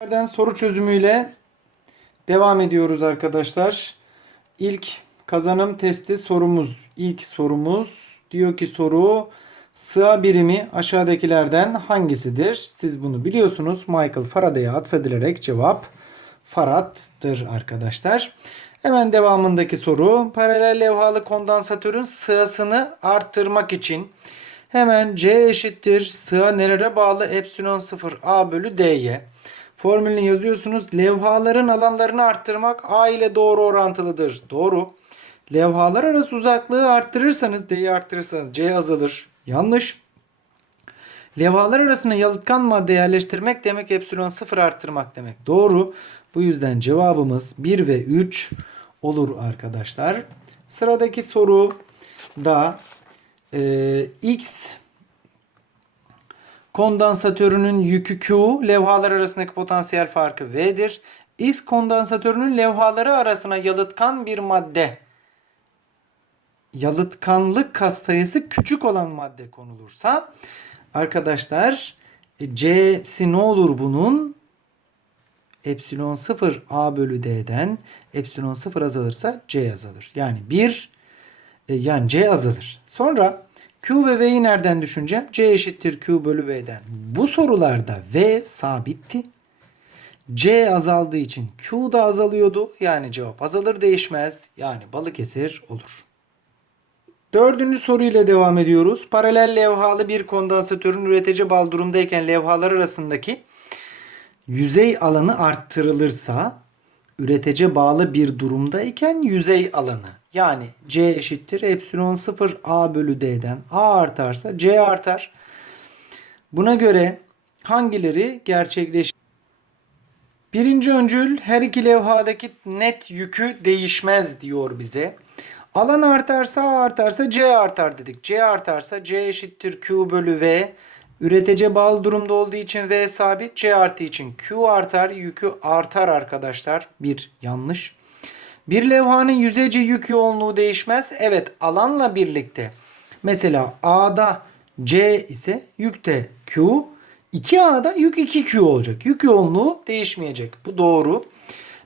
Nereden soru çözümüyle devam ediyoruz arkadaşlar. İlk kazanım testi sorumuz. İlk sorumuz diyor ki soru sığ birimi aşağıdakilerden hangisidir? Siz bunu biliyorsunuz. Michael Faraday'a atfedilerek cevap Farad'dır arkadaşlar. Hemen devamındaki soru paralel levhalı kondansatörün sığasını arttırmak için hemen C eşittir sığa nelere bağlı epsilon 0 A bölü D'ye formülünü yazıyorsunuz. Levhaların alanlarını arttırmak A ile doğru orantılıdır. Doğru. Levhalar arası uzaklığı arttırırsanız D'yi arttırırsanız C azalır. Yanlış. Levhalar arasına yalıtkan madde yerleştirmek demek epsilon 0 arttırmak demek. Doğru. Bu yüzden cevabımız 1 ve 3 olur arkadaşlar. Sıradaki soru da e, X kondansatörünün yükü Q, levhalar arasındaki potansiyel farkı V'dir. X kondansatörünün levhaları arasına yalıtkan bir madde yalıtkanlık katsayısı küçük olan madde konulursa arkadaşlar e, C'si ne olur bunun? Epsilon 0 A bölü D'den epsilon 0 azalırsa C azalır. Yani 1 e, yani C azalır. Sonra Q ve V'yi nereden düşüneceğim? C eşittir Q bölü V'den. Bu sorularda V sabitti. C azaldığı için Q da azalıyordu. Yani cevap azalır değişmez. Yani Balıkesir olur. Dördüncü soruyla devam ediyoruz. Paralel levhalı bir kondansatörün üretici bal durumdayken levhalar arasındaki yüzey alanı arttırılırsa üretici bağlı bir durumdayken yüzey alanı yani C eşittir epsilon 0 A bölü D'den A artarsa C artar. Buna göre hangileri gerçekleşir? Birinci öncül her iki levhadaki net yükü değişmez diyor bize. Alan artarsa A artarsa C artar dedik. C artarsa C eşittir Q bölü V. Üretici bağlı durumda olduğu için V sabit. C artı için Q artar. Yükü artar arkadaşlar. Bir yanlış. Bir levhanın yüzeyce yük yoğunluğu değişmez. Evet alanla birlikte. Mesela A'da C ise yükte Q. 2A'da yük 2Q olacak. Yük yoğunluğu değişmeyecek. Bu doğru.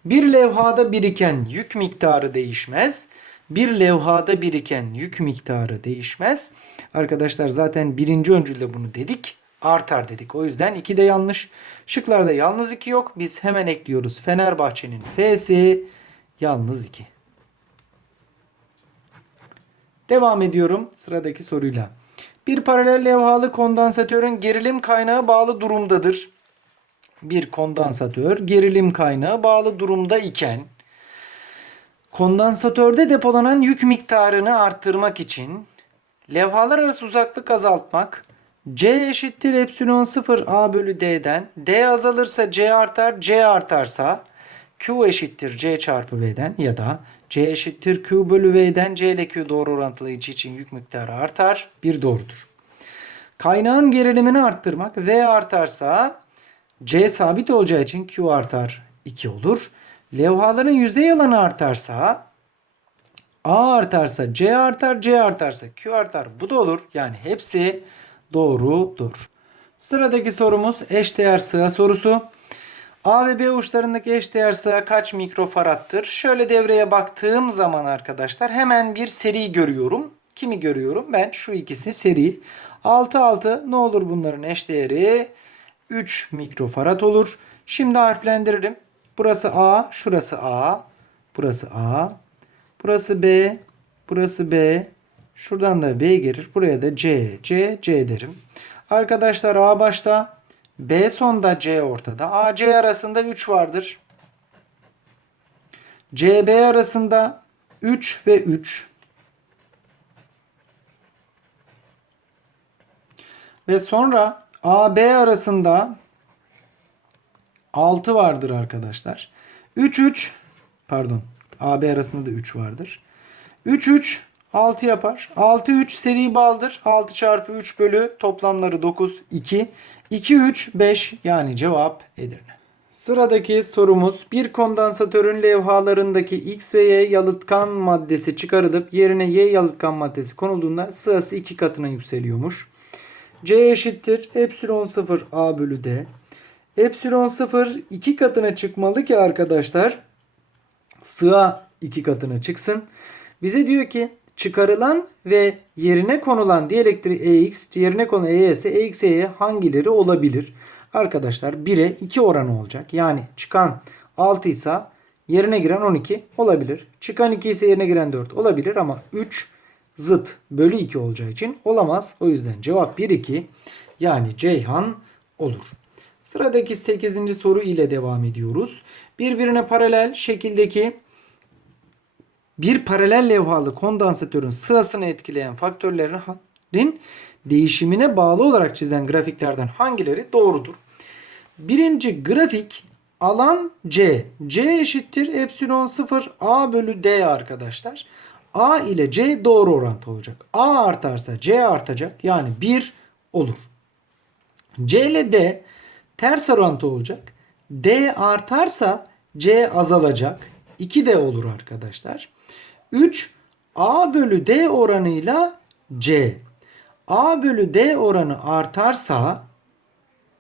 Bir levhada biriken yük miktarı değişmez. Bir levhada biriken yük miktarı değişmez. Arkadaşlar zaten birinci öncülde bunu dedik. Artar dedik. O yüzden 2 de yanlış. Şıklarda yalnız 2 yok. Biz hemen ekliyoruz. Fenerbahçe'nin F'si yalnız 2. Devam ediyorum sıradaki soruyla. Bir paralel levhalı kondansatörün gerilim kaynağı bağlı durumdadır. Bir kondansatör gerilim kaynağı bağlı durumda iken kondansatörde depolanan yük miktarını arttırmak için levhalar arası uzaklık azaltmak C eşittir epsilon 0 A bölü D'den D azalırsa C artar C artarsa Q eşittir C çarpı V'den ya da C eşittir Q bölü V'den C ile Q doğru orantılayıcı için yük miktarı artar. Bir doğrudur. Kaynağın gerilimini arttırmak V artarsa C sabit olacağı için Q artar 2 olur. Levhaların yüzey alanı artarsa A artarsa C artar, C artarsa Q artar. Bu da olur. Yani hepsi doğrudur. Sıradaki sorumuz eşdeğer sığa sorusu. A ve B uçlarındaki eşdeğer sığa kaç mikrofarattır? Şöyle devreye baktığım zaman arkadaşlar hemen bir seri görüyorum. Kimi görüyorum? Ben şu ikisi seri. 6 6 ne olur bunların eşdeğeri? 3 mikrofarad olur. Şimdi harflendiririm. Burası A, şurası A, burası A, burası B, burası B. Şuradan da B gelir. Buraya da C, C, C derim. Arkadaşlar A başta, B sonda, C ortada. A, C arasında 3 vardır. C, B arasında 3 ve 3. Ve sonra A, B arasında 6 vardır arkadaşlar. 3 3 pardon AB arasında da 3 vardır. 3 3 6 yapar. 6 3 seri baldır. 6 çarpı 3 bölü toplamları 9 2. 2 3 5 yani cevap Edirne. Sıradaki sorumuz bir kondansatörün levhalarındaki X ve Y yalıtkan maddesi çıkarılıp yerine Y yalıtkan maddesi konulduğunda sırası 2 katına yükseliyormuş. C eşittir epsilon 0 A bölü D. Epsilon 0 iki katına çıkmalı ki arkadaşlar sığa iki katına çıksın. Bize diyor ki çıkarılan ve yerine konulan dielektriği EX yerine konulan EY ise EX EY hangileri olabilir? Arkadaşlar 1'e 2 oranı olacak. Yani çıkan 6 ise yerine giren 12 olabilir. Çıkan 2 ise yerine giren 4 olabilir ama 3 zıt bölü 2 olacağı için olamaz. O yüzden cevap 1 2 yani Ceyhan olur. Sıradaki 8. soru ile devam ediyoruz. Birbirine paralel şekildeki bir paralel levhalı kondansatörün sırasını etkileyen faktörlerin değişimine bağlı olarak çizen grafiklerden hangileri doğrudur? Birinci grafik alan C. C eşittir epsilon 0 A bölü D arkadaşlar. A ile C doğru orantı olacak. A artarsa C artacak. Yani 1 olur. C ile D ters orantı olacak. D artarsa C azalacak. 2 de olur arkadaşlar. 3 A bölü D oranıyla C. A bölü D oranı artarsa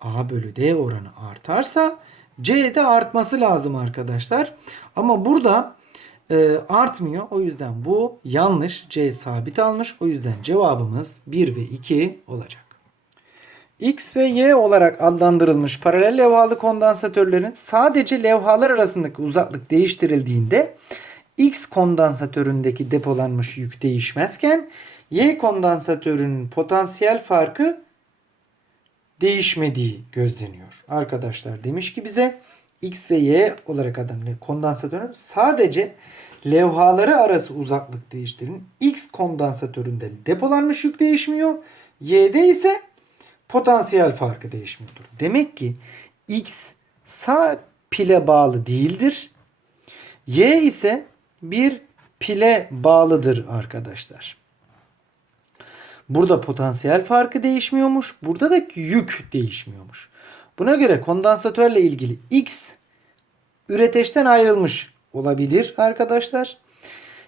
A bölü D oranı artarsa C de artması lazım arkadaşlar. Ama burada e, artmıyor. O yüzden bu yanlış. C sabit almış. O yüzden cevabımız 1 ve 2 olacak. X ve Y olarak adlandırılmış paralel levhalı kondansatörlerin sadece levhalar arasındaki uzaklık değiştirildiğinde X kondansatöründeki depolanmış yük değişmezken Y kondansatörünün potansiyel farkı değişmediği gözleniyor. Arkadaşlar demiş ki bize X ve Y olarak adlandırılan kondansatörün sadece levhaları arası uzaklık değiştirin. X kondansatöründe depolanmış yük değişmiyor. Y'de ise potansiyel farkı değişmiyordur. Demek ki X sağ pile bağlı değildir. Y ise bir pile bağlıdır arkadaşlar. Burada potansiyel farkı değişmiyormuş. Burada da yük değişmiyormuş. Buna göre kondansatörle ilgili X üreteçten ayrılmış olabilir arkadaşlar.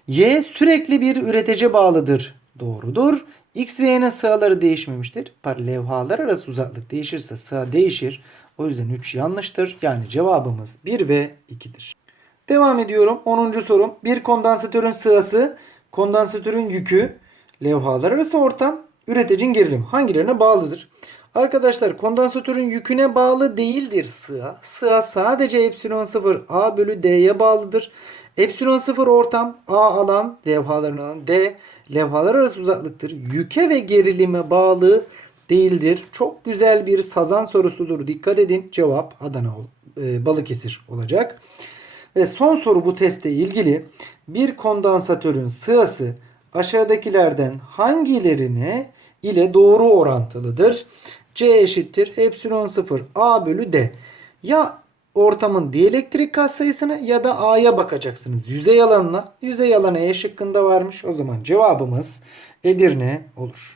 Y sürekli bir üretece bağlıdır. Doğrudur. X ve Y'nin sığaları değişmemiştir. Levhalar arası uzaklık değişirse sığ değişir. O yüzden 3 yanlıştır. Yani cevabımız 1 ve 2'dir. Devam ediyorum. 10. sorum. Bir kondansatörün sığası, kondansatörün yükü, levhalar arası ortam, üreticinin gerilim hangilerine bağlıdır? Arkadaşlar kondansatörün yüküne bağlı değildir sığa. Sığa sadece epsilon 0 A bölü D'ye bağlıdır. Epsilon 0 ortam, A alan, levhaların alanı, D levhalar arası uzaklıktır. Yüke ve gerilime bağlı değildir. Çok güzel bir sazan sorusudur. Dikkat edin. Cevap Adana e, Balıkesir olacak. Ve son soru bu testte ilgili. Bir kondansatörün sığası aşağıdakilerden hangilerine ile doğru orantılıdır? C eşittir epsilon 0 A bölü D. Ya ortamın dielektrik katsayısına ya da A'ya bakacaksınız. Yüzey alanına. Yüzey alanı E şıkkında varmış. O zaman cevabımız Edirne olur.